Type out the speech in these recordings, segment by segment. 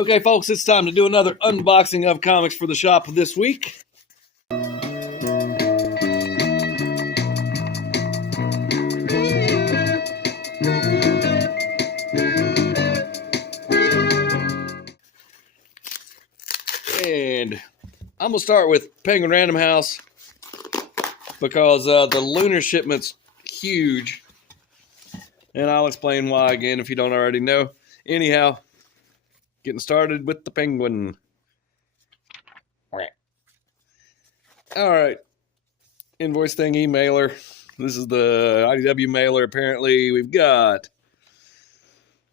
Okay, folks, it's time to do another unboxing of comics for the shop this week. And I'm going to start with Penguin Random House because the Lunar shipment's huge. And I'll explain why again if you don't already know. Anyhow, getting started with the Penguin. Alright. Invoice thingy, mailer. This is the IDW mailer, apparently. We've got...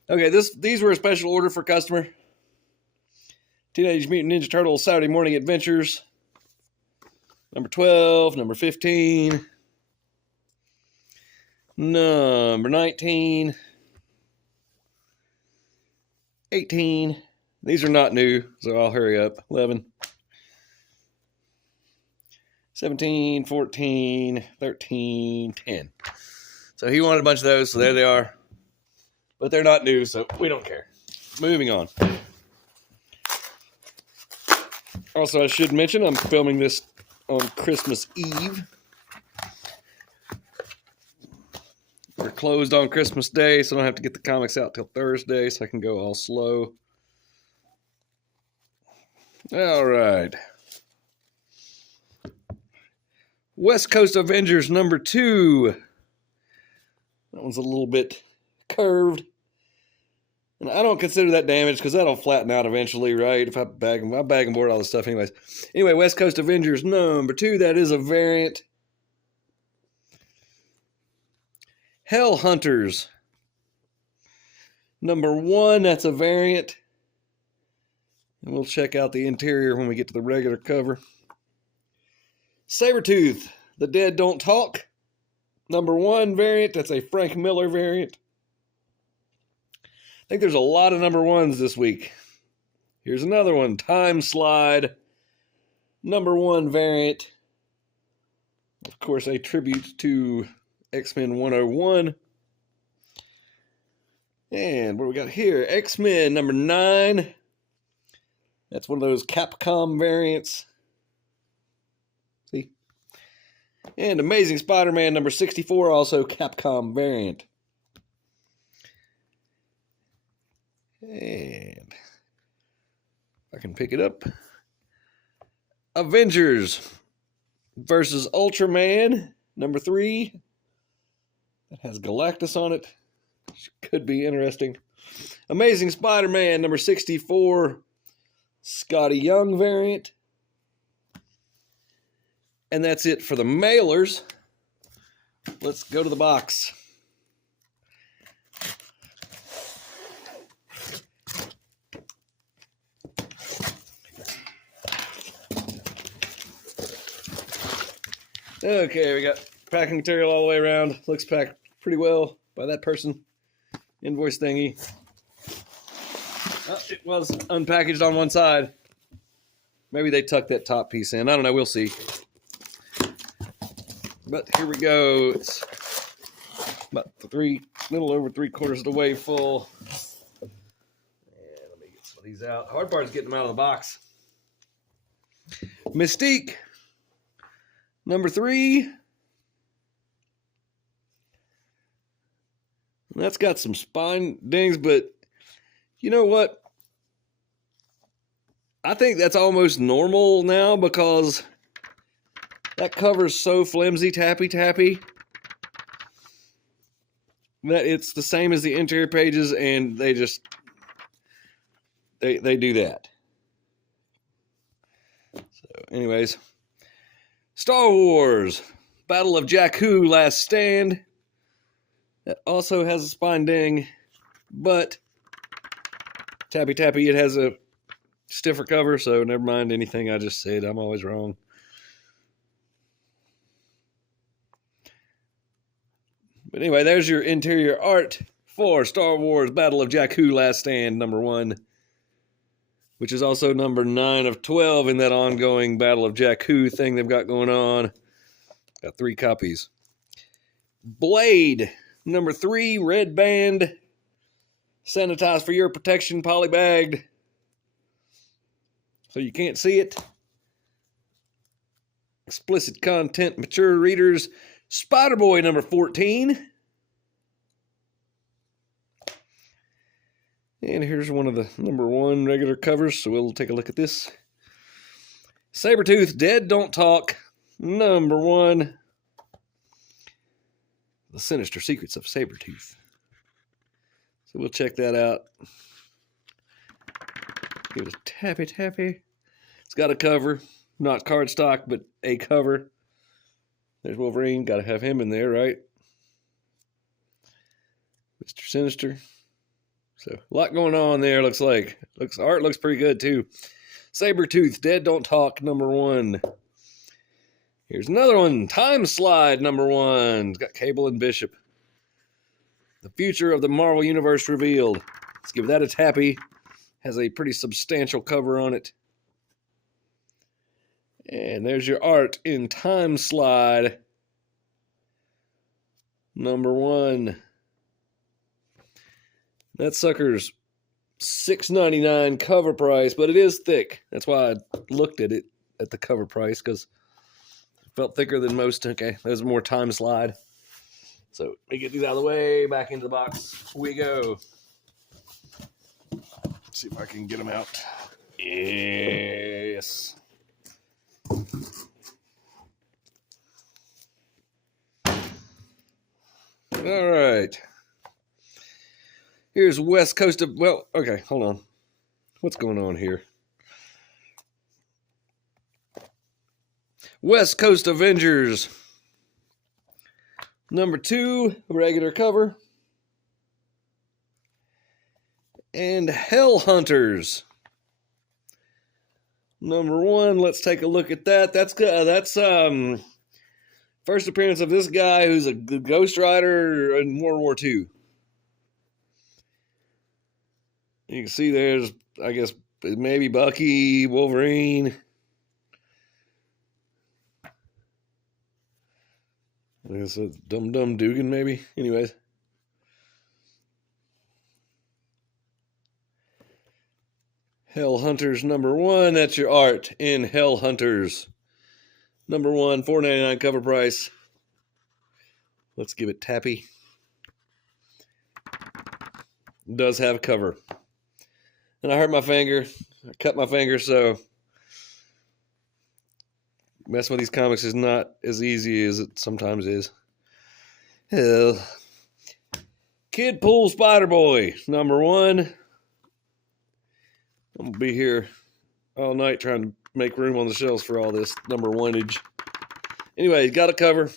Okay, these were a special order for customer. Teenage Mutant Ninja Turtles Saturday Morning Adventures. Number 12, number 15. Number 19. 18. These are not new, so I'll hurry up. 11. 17, 14, 13, 10. So he wanted a bunch of those, so there they are. But they're not new, so we don't care. Moving on. Also, I should mention, I'm filming this on Christmas Eve. We're closed on Christmas Day, so I don't have to get the comics out till Thursday, so I can go all slow. All right. West Coast Avengers number 2. That one's a little bit curved. And I don't consider that damaged because that'll flatten out eventually, right? If I bag and board all this stuff anyways. Anyway, West Coast Avengers number 2. That is a variant. Hell Hunters number 1. That's a variant. And we'll check out the interior when we get to the regular cover. Sabretooth, The Dead Don't Talk. Number 1 variant. That's a Frank Miller variant. I think there's a lot of number 1s this week. Here's another one. Time Slide. Number 1 variant. Of course, a tribute to X-Men 101. And what do we got here? X-Men number 9. That's one of those Capcom variants. See? And Amazing Spider-Man number 64, also Capcom variant. And I can pick it up. Avengers versus Ultraman number 3. That has Galactus on it. Which could be interesting. Amazing Spider-Man number 64. Scotty Young variant. And that's it for the mailers. Let's go to the box. Okay, we got packing material all the way around. Looks packed pretty well by that person. Invoice thingy. Oh, it was unpackaged on one side. Maybe they tucked that top piece in. I don't know. We'll see. But here we go. It's about little over 3/4 of the way full. And let me get some of these out. Hard part is getting them out of the box. Mystique. Number 3. That's got some spine dings, but you know what? I think that's almost normal now because that cover's so flimsy, tappy, that it's the same as the interior pages, and they do that. So, anyways. Star Wars, Battle of Jakku, Last Stand. That also has a spine ding, but tappy, it has a stiffer cover, so never mind anything I just said. I'm always wrong. But anyway, there's your interior art for Star Wars, Battle of Jakku, Last Stand, number 1. Which is also number 9 of 12 in that ongoing Battle of Jakku thing they've got going on. Got 3 copies. Blade, number 3, red band. Sanitized for your protection, polybagged. so you can't see it. Explicit content, mature readers. Spider-Boy number 14. And here's one of the number 1 regular covers, so we'll take a look at this. Sabretooth, Dead Don't Talk, number 1. The Sinister Secrets of Sabretooth. So we'll check that out. Give it a tappy. It's got a cover. Not cardstock, but a cover. There's Wolverine. Got to have him in there, right? Mr. Sinister. So, a lot going on there, looks like. Art looks pretty good, too. Sabretooth, Dead Don't Talk, number 1. Here's another one. Time Slide, number 1. It's got Cable and Bishop. The future of the Marvel Universe revealed. Let's give that a tappy. Has a pretty substantial cover on it. And there's your art in Time Slide, number 1. That sucker's $6.99 cover price, but it is thick. That's why I looked at it at the cover price, because it felt thicker than most. Okay, there's more Time Slide. So let me get these out of the way. Back into the box we go. Let's see if I can get them out. Yes. All right. Here's West Coast of, well, okay, hold on. What's going on here? West Coast Avengers. Number 2, regular cover. And Hell Hunters. Number 1, let's take a look at that. That's first appearance of this guy who's a Ghost Rider in World War II. You can see there's, I guess, maybe Bucky, Wolverine. I guess it's Dum Dum Dugan, maybe. Anyways. Hell Hunters number 1. That's your art in Hell Hunters. Number 1, $4.99 cover price. Let's give it tappy. It does have a cover. And I hurt my finger. I cut my finger, so messing with these comics is not as easy as it sometimes is. Hell. Kid Pool Spider-Boy, number 1. I'm going to be here all night trying to make room on the shelves for all this number 1-age. Anyway, got a cover.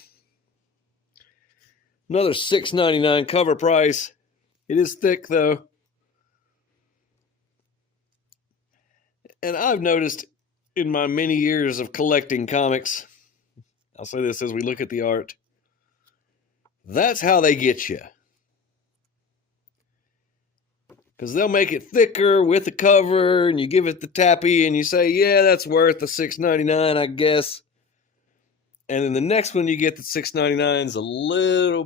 Another $6.99 cover price. It is thick, though. And I've noticed in my many years of collecting comics, I'll say this as we look at the art, that's how they get you. Because they'll make it thicker with the cover, and you give it the tappy, and you say, yeah, that's worth the $6.99, I guess. And then the next one you get, the $6.99 is a little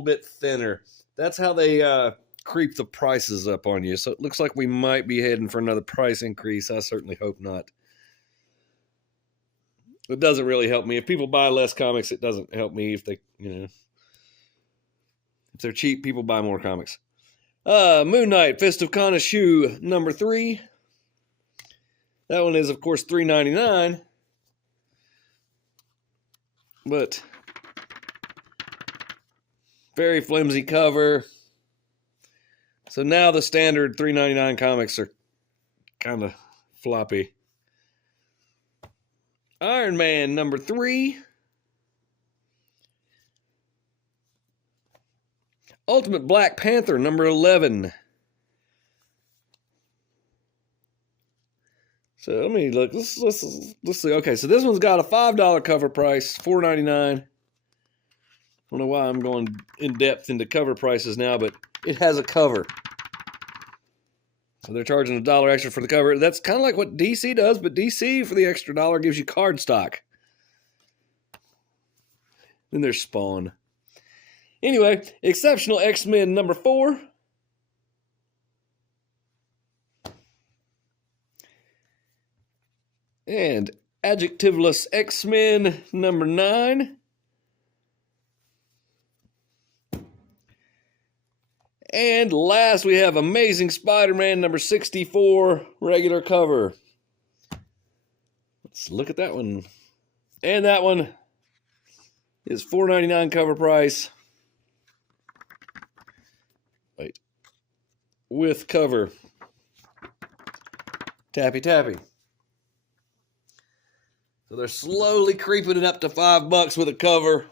bit thinner. That's how they creep the prices up on you. So it looks like we might be heading for another price increase. I certainly hope not. It doesn't really help me. If people buy less comics, it doesn't help me. If they, if they're cheap, people buy more comics. Moon Knight, Fist of Khonshu, number 3. That one is, of course, $3.99. But very flimsy cover. So now the standard $3.99 comics are kind of floppy. Iron Man, number 3. Ultimate Black Panther, number 11. So let me look. Let's see. Okay, so this one's got a $5 cover price, $4.99. I don't know why I'm going in depth into cover prices now, but it has a cover. So they're charging $1 extra for the cover. That's kind of like what DC does, but DC for the extra dollar gives you cardstock. Then there's Spawn. Anyway, Exceptional X-Men number 4. And Adjectiveless X-Men number 9. And last, we have Amazing Spider-Man number 64, regular cover. Let's look at that one. And that one is $4.99 cover price. Wait. With cover. Tappy tappy. So they're slowly creeping it up to $5 with a cover.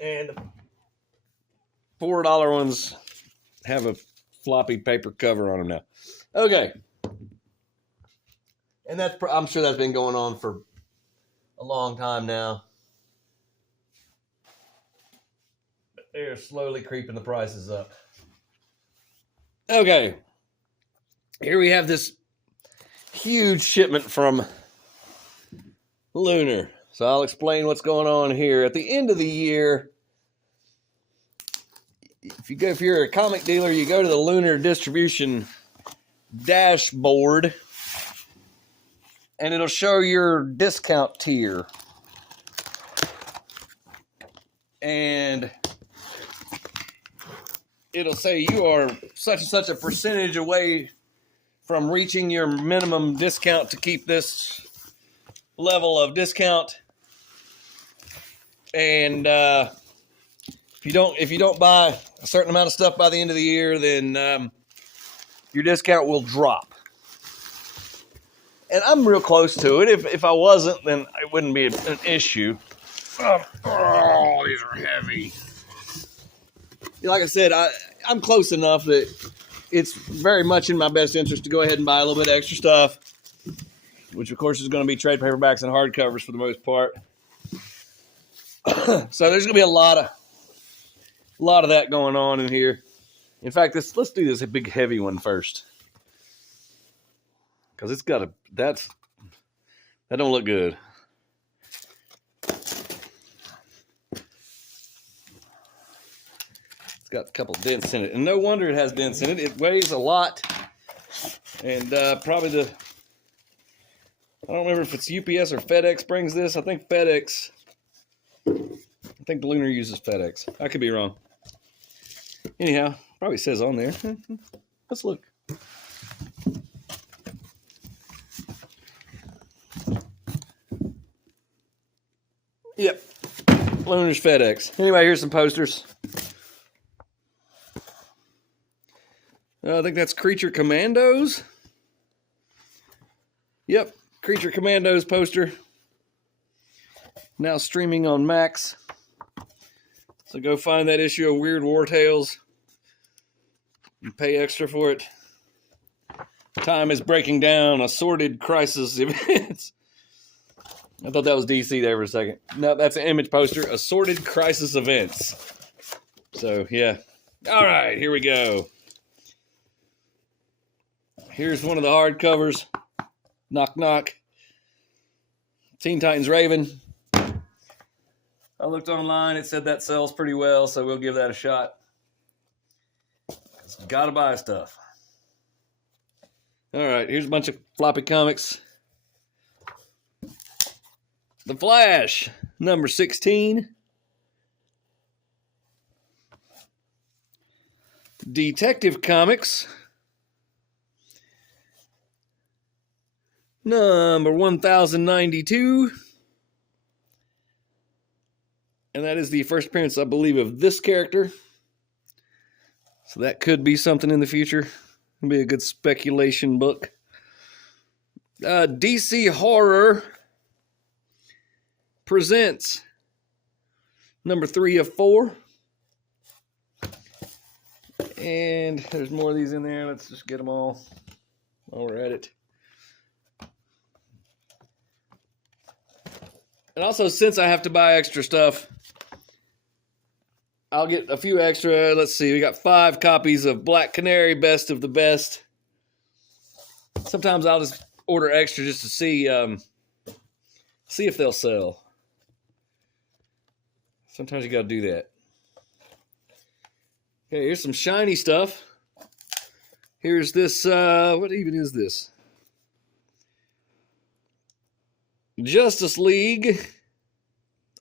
And $4 ones have a floppy paper cover on them now. Okay. And I'm sure that's been going on for a long time now. They're slowly creeping the prices up. Okay. Here we have this huge shipment from Lunar. So I'll explain what's going on here. At the end of the year, if you're a comic dealer, you go to the Lunar distribution dashboard, and it'll show your discount tier. And it'll say you are such and such a percentage away from reaching your minimum discount to keep this level of discount. And if you don't buy a certain amount of stuff by the end of the year, then your discount will drop. And I'm real close to it. If I wasn't, then it wouldn't be an issue. Oh, these are heavy. Like I said, I'm close enough that it's very much in my best interest to go ahead and buy a little bit of extra stuff, which of course is going to be trade paperbacks and hardcovers for the most part. So there's going to be a lot of that going on in here. In fact, let's do this big heavy one first, because it's got that don't look good. It's got a couple dents in it, and no wonder it has dents in it. It weighs a lot, and probably I don't remember if it's UPS or FedEx brings this. I think FedEx. I think Lunar uses FedEx. I could be wrong. Anyhow, probably says on there. Let's look. Yep. Lunar's FedEx. Anyway, here's some posters. I think that's Creature Commandos. Yep. Creature Commandos poster. Now streaming on Max. So go find that issue of Weird War Tales. You pay extra for it. Time is breaking down. Assorted crisis events. I thought that was DC there for a second. No, that's an Image poster. Assorted crisis events. So, yeah. All right, here we go. Here's one of the hardcovers. Knock, knock. Teen Titans Raven. I looked online. It said that sells pretty well, so we'll give that a shot. Gotta buy stuff. All right, here's a bunch of floppy comics. The Flash, number 16. Detective Comics, number 1092. And that is the first appearance, I believe, of this character. So that could be something in the future. It'll be a good speculation book. DC Horror presents number 3 of 4. And there's more of these in there. Let's just get them all while we're at it. And also, since I have to buy extra stuff, I'll get a few extra. Let's see. We got 5 copies of Black Canary, Best of the Best. Sometimes I'll just order extra just to see if they'll sell. Sometimes you got to do that. Okay, here's some shiny stuff. Here's this. What even is this? Justice League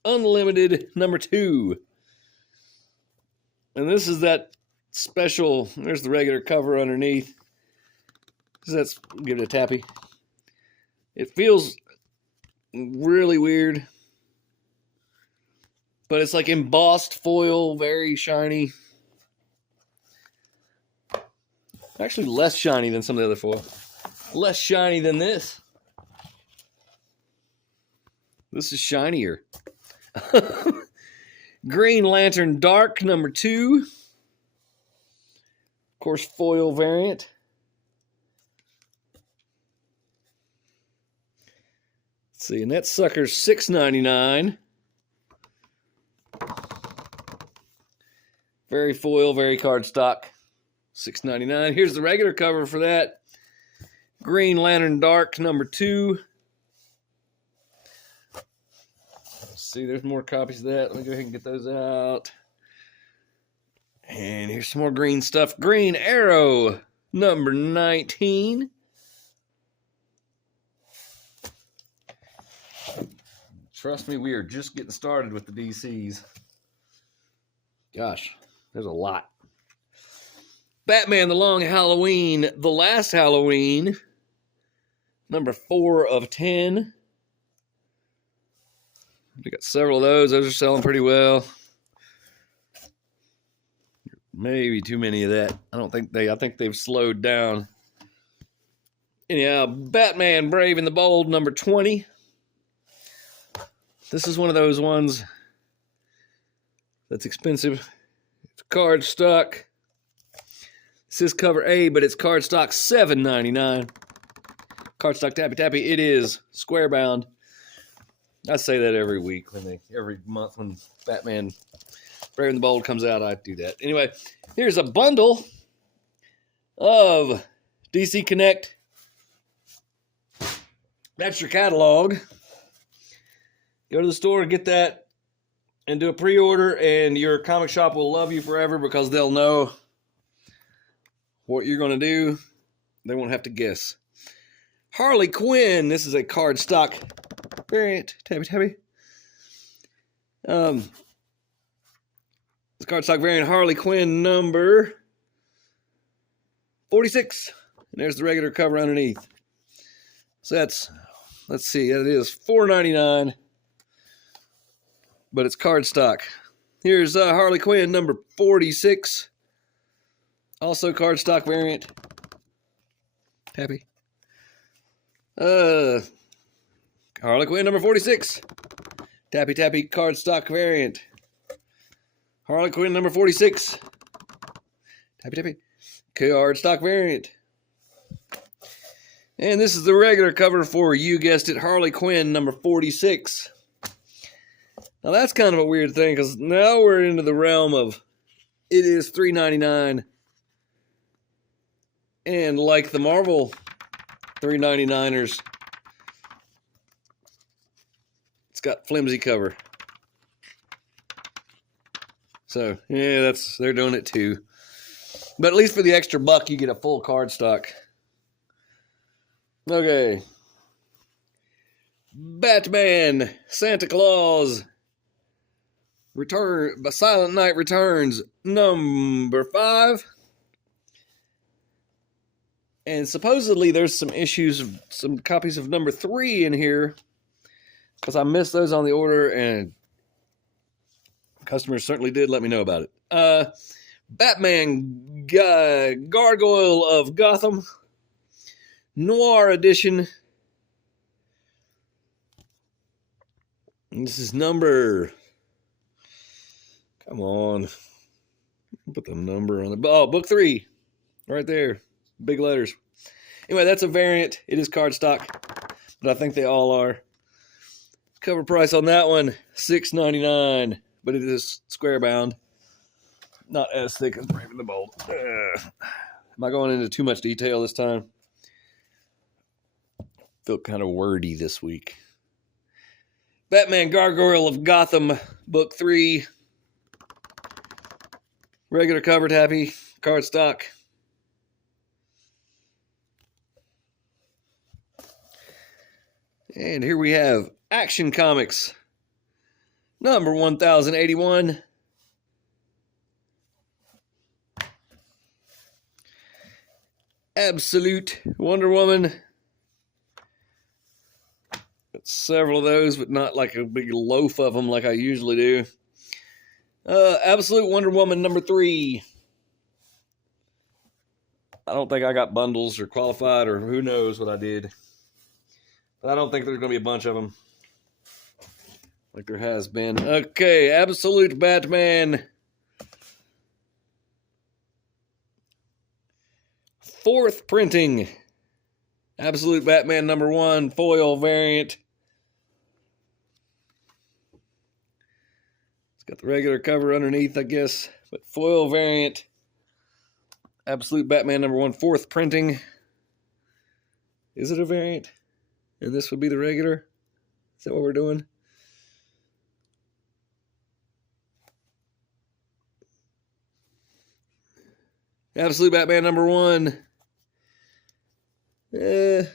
Unlimited number 2. And this is that special, there's the regular cover underneath. Let's give it a tappy. It feels really weird, but it's like embossed foil, very shiny. Actually less shiny than some of the other foil. Less shiny than this. This is shinier. Green Lantern Dark number 2. Of course, foil variant. Let's see, and that sucker's $6.99. Very foil, very cardstock. $6.99. Here's the regular cover for that. Green Lantern Dark number 2. Let's see, there's more copies of that. Let me go ahead and get those out. And here's some more green stuff. Green Arrow number 19. Trust me, we are just getting started with the DCs. Gosh, there's a lot. Batman The Long Halloween, The Last Halloween, number 4 of 10. We got several of those. Those are selling pretty well. Maybe too many of that. I think they've slowed down. Anyhow, Batman Brave and the Bold, number 20. This is one of those ones that's expensive. It's cardstock. This is cover A, but it's cardstock $7.99. Cardstock tappy tappy. It is square bound. I say that every week every month when Batman Brave and the Bold comes out, I do that. Anyway, here's a bundle of DC Connect. That's your catalog. Go to the store and get that and do a pre-order, and your comic shop will love you forever because they'll know what you're going to do. They won't have to guess. Harley Quinn. This is a cardstock variant. Tappy tappy. This cardstock variant Harley Quinn number 46. And there's the regular cover underneath. So that's, let's see, that is $4.99. But it's cardstock. Here's Harley Quinn number 46. Also cardstock variant. Happy. Harley Quinn number 46. Tappy tappy cardstock variant. Harley Quinn number 46. Tappy tappy cardstock variant. And this is the regular cover for, you guessed it, Harley Quinn number 46. Now that's kind of a weird thing because now we're into the realm of it is $3.99. And like the Marvel $3.99ers, it's got flimsy cover. So yeah, they're doing it too. But at least for the extra buck, you get a full cardstock. Okay. Batman Santa Claus Silent Night Returns number 5. And supposedly there's some issues, some copies of number 3 in here, because I missed those on the order, and customers certainly did let me know about it. Batman Gargoyle of Gotham Noir Edition. And this is number... Come on. Put the number on it. Oh, book 3. Right there. Big letters. Anyway, that's a variant. It is cardstock, but I think they all are. Cover price on that one, $6.99, but it is square bound. Not as thick as Brave and the Bold. Am I going into too much detail this time? Feel kind of wordy this week. Batman Gargoyle of Gotham, book 3. Regular cover tappy, cardstock. And here we have Action Comics, number 1081. Absolute Wonder Woman. Got several of those, but not like a big loaf of them like I usually do. Absolute Wonder Woman number 3. I don't think I got bundles or qualified or who knows what I did. But I don't think there's going to be a bunch of them like there has been. Okay, Absolute Batman. 4th printing. Absolute Batman number 1, foil variant. It's got the regular cover underneath, I guess, but foil variant. Absolute Batman number 1, 4th printing. Is it a variant? And this would be the regular? Is that what we're doing? Absolute Batman number 1. I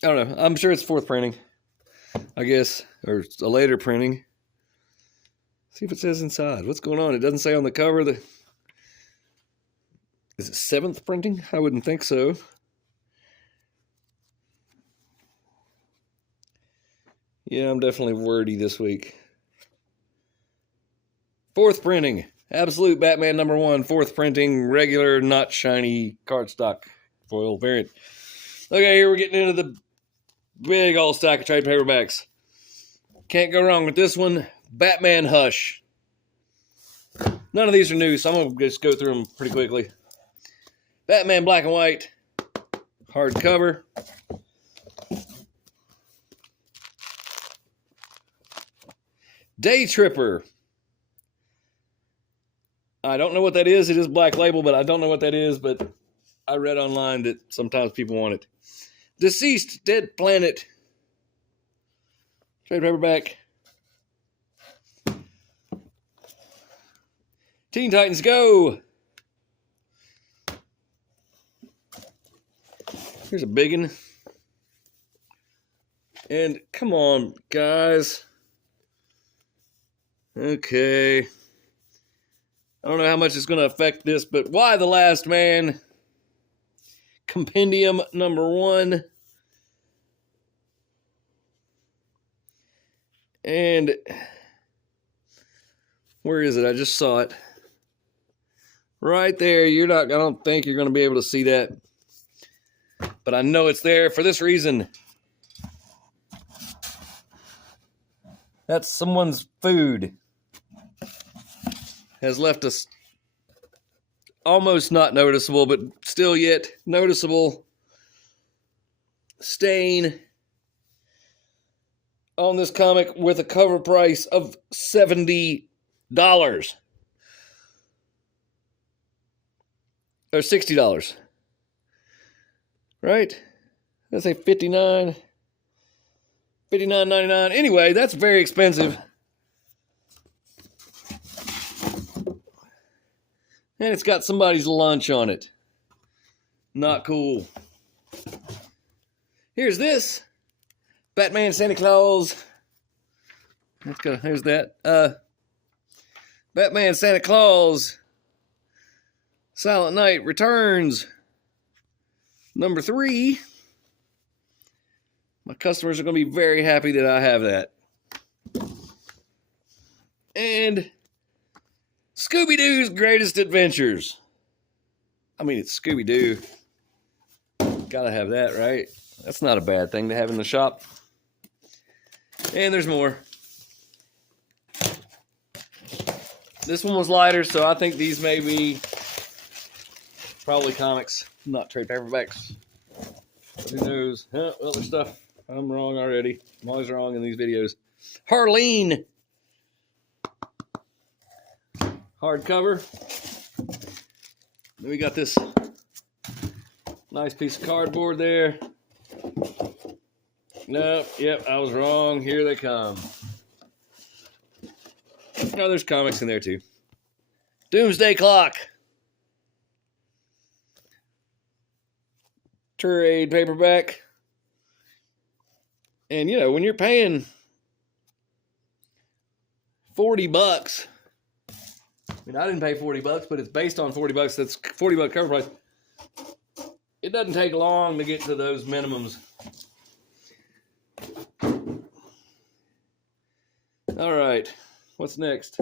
don't know. I'm sure it's 4th printing, I guess, or it's a later printing. See if it says inside. What's going on? It doesn't say on the cover. Is it 7th printing? I wouldn't think so. Yeah, I'm definitely wordy this week. 4th printing. Absolute Batman number 1, 4th printing, regular, not shiny cardstock foil variant. Okay, here we're getting into the big old stack of trade paperbacks. Can't go wrong with this one. Batman Hush. None of these are new, so I'm going to just go through them pretty quickly. Batman Black and White. Hardcover. Day Tripper. I don't know what that is. It is Black Label, but I don't know what that is. But I read online that sometimes people want it. Deceased Dead Planet. Trade paperback. Teen Titans Go. Here's a big one. And come on, guys. Okay. I don't know how much it's going to affect this, but Why the Last Man? Compendium number 1. And where is it? I just saw it. Right there. I don't think you're going to be able to see that. But I know it's there for this reason. That's someone's food. Has left us almost not noticeable, but still yet noticeable stain on this comic with a cover price of $70. Or $60. Right? Did I say $59? $59.99. Anyway, that's very expensive. And it's got somebody's lunch on it. Not cool. Here's this. Batman Santa Claus. Here's that. Batman Santa Claus. Silent Night Returns. Number 3. My customers are going to be very happy that I have that. And Scooby-Doo's Greatest Adventures. I mean, it's Scooby-Doo. Gotta have that, right? That's not a bad thing to have in the shop. And there's more. This one was lighter, so I think these may be probably comics, not trade paperbacks. But who knows? Other stuff. I'm wrong already. I'm always wrong in these videos. Harleen. Hardcover. Then we got this nice piece of cardboard there. Nope, yep, I was wrong. Here they come. Oh, there's comics in there too. Doomsday Clock. trade paperback. And, you know, when you're paying $40, I mean, I didn't pay $40, but it's based on $40. That's $40 cover price. It doesn't take long to get to those minimums. All right, what's next?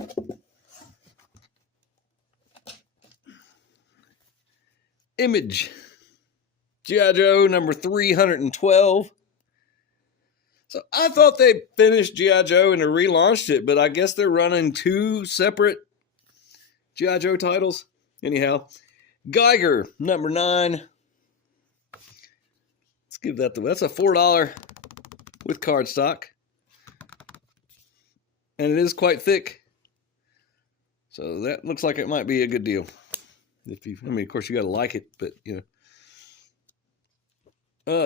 Image. G.I. Joe number 312. So I thought they finished G.I. Joe and they relaunched it, but I guess they're running two separate G.I. Joe titles. Anyhow, Geiger number 9. Let's give that that's a $4 with cardstock. And it is quite thick. So that looks like it might be a good deal. If you, I mean, of course you got to like it, but you know.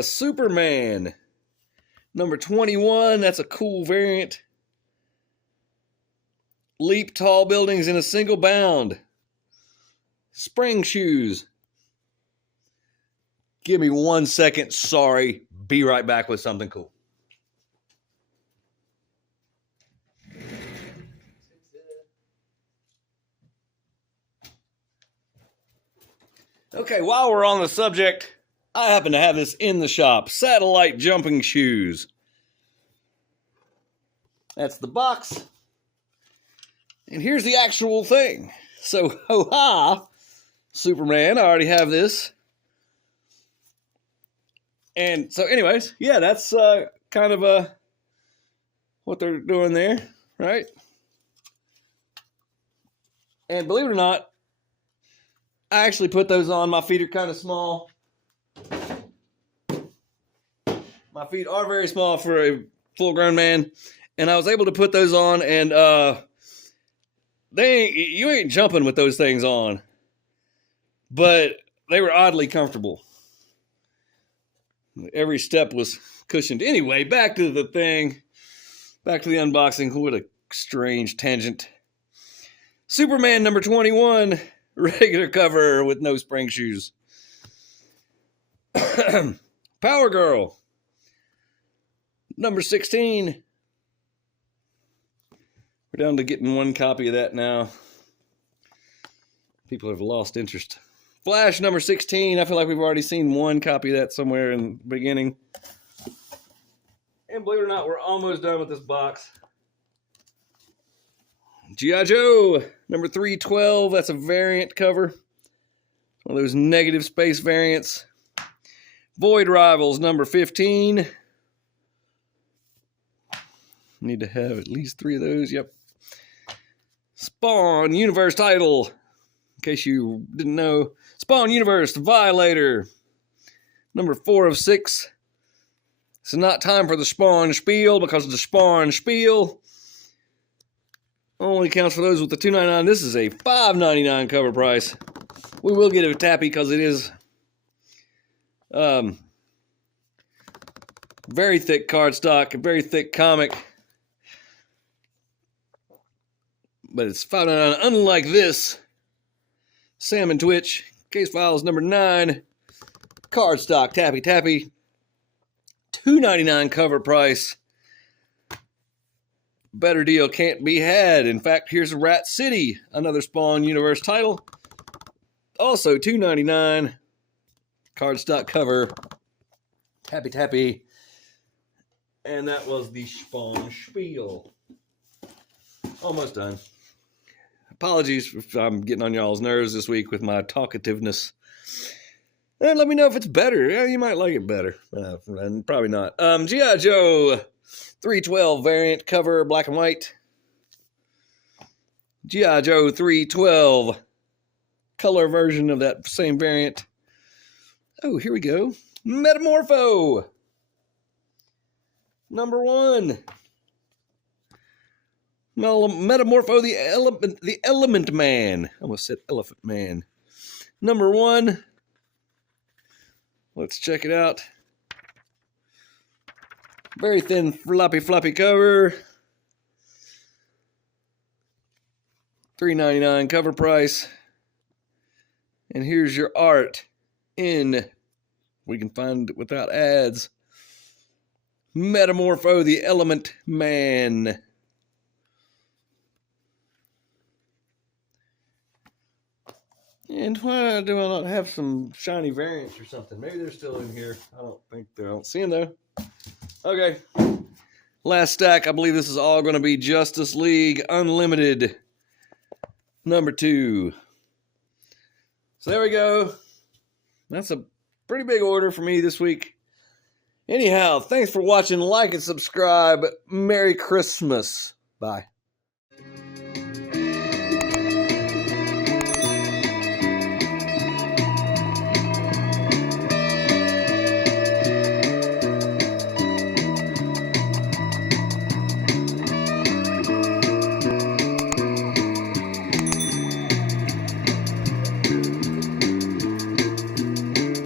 Superman number 21. That's a cool variant. Leap tall buildings in a single bound. Spring shoes. Give me 1 second. Sorry. Be right back with something cool. Okay, while we're on the subject, I happen to have this in the shop. Satellite jumping shoes. That's the box. And here's the actual thing. So, ho-ha, Superman, I already have this. And so anyways, yeah, that's kind of what they're doing there, right? And believe it or not, I actually put those on. My feet are kind of small. My feet are very small for a full-grown man. And I was able to put those on, and you ain't jumping with those things on. But they were oddly comfortable. Every step was cushioned. Anyway, back to the thing. Back to the unboxing. What a strange tangent. Superman number 21. Regular cover with no spring shoes. Power Girl number 16. We're down to getting one copy of that now. People have lost interest. Flash number 16. I feel like we've already seen one copy of that somewhere in the beginning. And believe it or not, we're almost done with this box. G.I. Joe number 312. That's a variant cover. One of those negative space variants. Void Rivals number 15. Need to have at least 3 of those. Yep. Spawn Universe title. In case you didn't know. Spawn Universe Violator. Number 4 of 6. It's not time for the Spawn Spiel because the Spawn Spiel only counts for those with the $2.99. This is a $5.99 cover price. We will get a tappy because it is very thick cardstock, a very thick comic. But it's $5.99. Unlike this, Salmon Twitch, case files number 9, cardstock, tappy, $2.99 cover price. Better deal can't be had. In fact, here's Rat City, another Spawn Universe title. Also $2.99. Cardstock cover. Tappy. And that was the Spawn Spiel. Almost done. Apologies if I'm getting on y'all's nerves this week with my talkativeness. And let me know if it's better. Yeah, you might like it better. Probably not. G.I. Joe 312 variant cover, black and white. G.I. Joe 312 color version of that same variant. Oh, here we go. Metamorpho number 1. Metamorpho the Element Man. I almost said Elephant Man. Number 1. Let's check it out. Very thin, floppy cover. $3.99 cover price. And here's your art in we can find it without ads. Metamorpho the Element Man. And why do I not have some shiny variants or something? Maybe they're still in here. I don't think they're. I don't see them though. Okay. Last stack. I believe this is all going to be Justice League Unlimited number 2. So there we go. That's a pretty big order for me this week. Anyhow, thanks for watching. Like and subscribe. Merry Christmas. Bye.